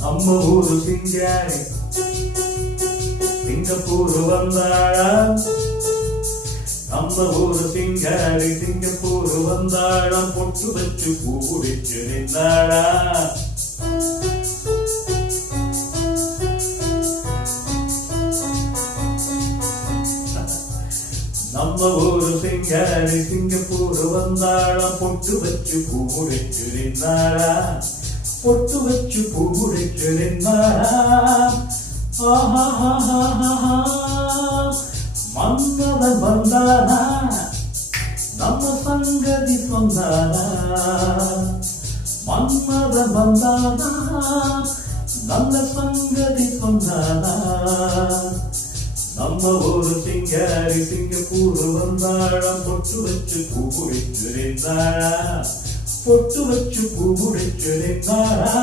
நம்ம ஊரு சிங்காரி சிங்கப்பூர் வந்தாளா, நம்ம ஊரு சிங்காரி சிங்கப்பூர் வந்தாளம், பொட்டு வச்சு பூடிச்சு நின்றாளா. நம்ம ஊரு சிங்காரி சிங்கப்பூர் வந்தாளம், பொட்டு வச்சு பூடிச்சு நின்றாளா, பொட்டு வச்சு பூடிச்சு நின்றாளா. மன்னவன் வந்தானா, நம்ம சங்கதி சொன்னானா, மன்னவன் வந்தானா, நல்ல சங்கதி சொன்னானா. நம்ம ஊரு சிங்காரி சிங்கப்பூர் வந்தாளம், பொட்டு வச்சு பூடிச்சு நின்றாளா, பொட்டு வச்சு பூடிச்சு நின்றாளா.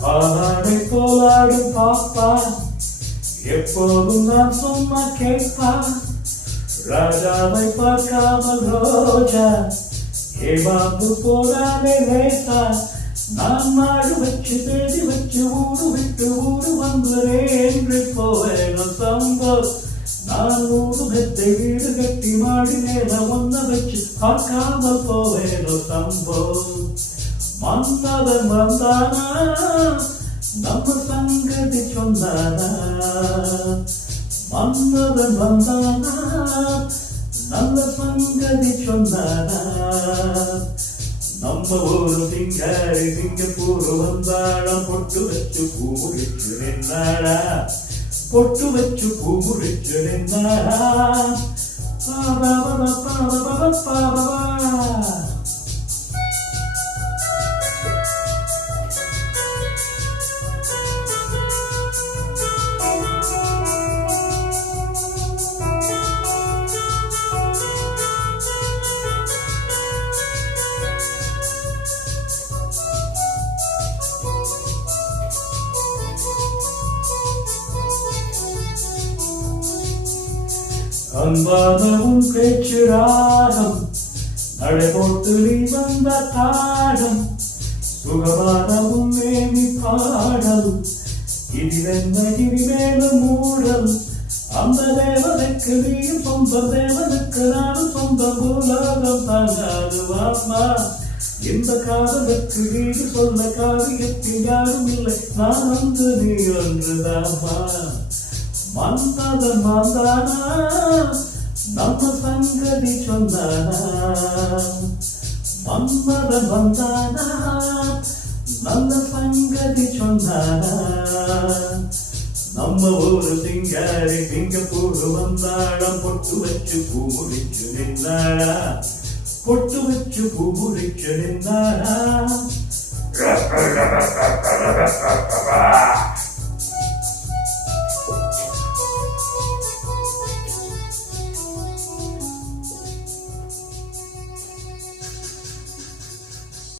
பாலாடை போலாடும் பாப்பா, எப்போதும் நான் சொன்னா கேட்பா. ராஜாவை பார்க்காமல் ரோஜா, ஏமாந்து போனாலே லேசா. நான் நாடு வச்சு தேடி வச்சு ஊரு விட்டு ஊரு வந்தேன் போவேன் சம்பவம். நான் ஊரு வெத்தை வீடு கட்டி மாடி மேல ஒன்ன வச்சு பார்க்காமல் போவேன் சம்பவம். மன்னவன் வந்தானா, நம்ம சங்கதி சொன்னானா, மன்னவன் வந்தானா, நல்ல சங்கதி சொன்னானா. நம்ம ஊரு சிங்காரி சிங்கப்பூர் வந்தாளம், பொட்டு வச்சு பூடிச்சு நின்றாளா, பொட்டு வச்சு பூடிச்சு நின்றாளா. அன்பானவும் பேச்சு ராகம், நடைபோட்டு நீ வந்த தாடம், சுகமானவும் மேனி பாடல், இதிவென்ன இனி மேலும் மூடல். அந்த தேவனுக்கு நீயும் சொந்த, தேவனுக்கு நானும் சொந்த, பூலோகம் தாங்காது வாமா. இந்த காதலுக்கு வீடு சொல்ல காவியத்தில் யாரும் இல்லை, நான் வந்து நீ ஒன்றுதாமா. மன்னவன் வந்தானா, நம்ம சங்கதி சொன்னானா, மன்னவன் வந்தானா, நல்ல சங்கதி சொன்னானா. நம்ம ஊரு சிங்காரி சிங்கப்பூர் வந்தாளம், பொட்டு வச்சு பூடிச்சு நின்றாளா, பொட்டு வச்சு பூடிச்சு நின்றாளா.